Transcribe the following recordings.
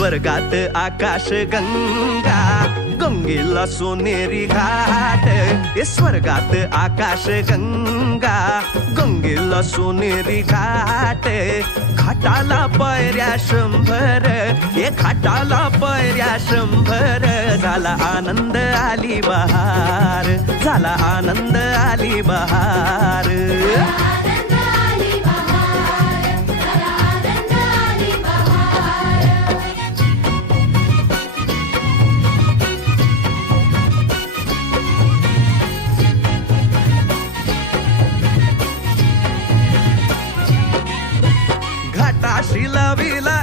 स्वर्गात आकाश गंगा, गंगेला सोनेरी घाट. स्वर्गात आकाश गंगा, गंगेला सोनेरी घाट. घाटाला पायऱ्या 100, घाटाला पायऱ्या 100. झाला आनंद आली बहार, झाला आनंद आली बहार. घाटाशी लाविला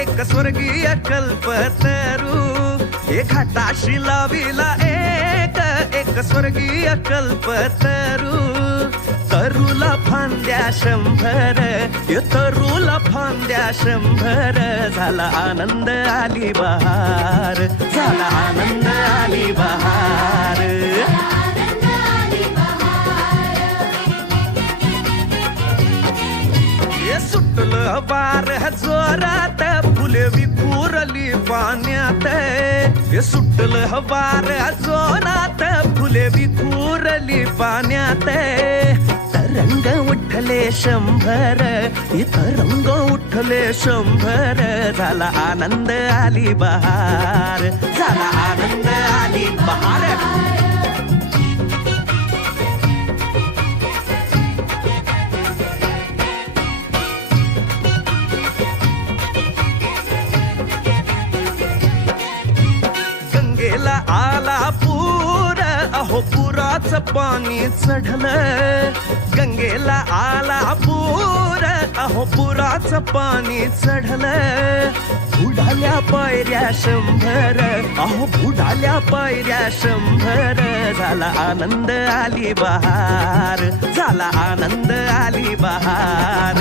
एक स्वर्गीय कल्पतरू. हे घाटाशी लाविला एक स्वर्गीय कल्पतरू. तरूला फांद्या 100, तरूला फांद्या 100. झाला आनंद आली बहार, झाला आनंद आली बहार. सुटलं वार जोरात, फुले विखुरली पाण्यात. सुटलं वार जोरात, फुले विखुरली पाण्यात. तरंग उठले 100, तरंग उठले 100. झाला आनंद आली बहार, झाला आनंद आली बहार. आला पूर, अहो पुराचं पाणी चढलं. गंगेला आला पूर, अहो पुराचं पाणी चढलं. बुडाल्या पायऱ्या 100, अहो बुडाल्या पायऱ्या 100. झाला आनंद आली बहार, झाला आनंद आली बहार.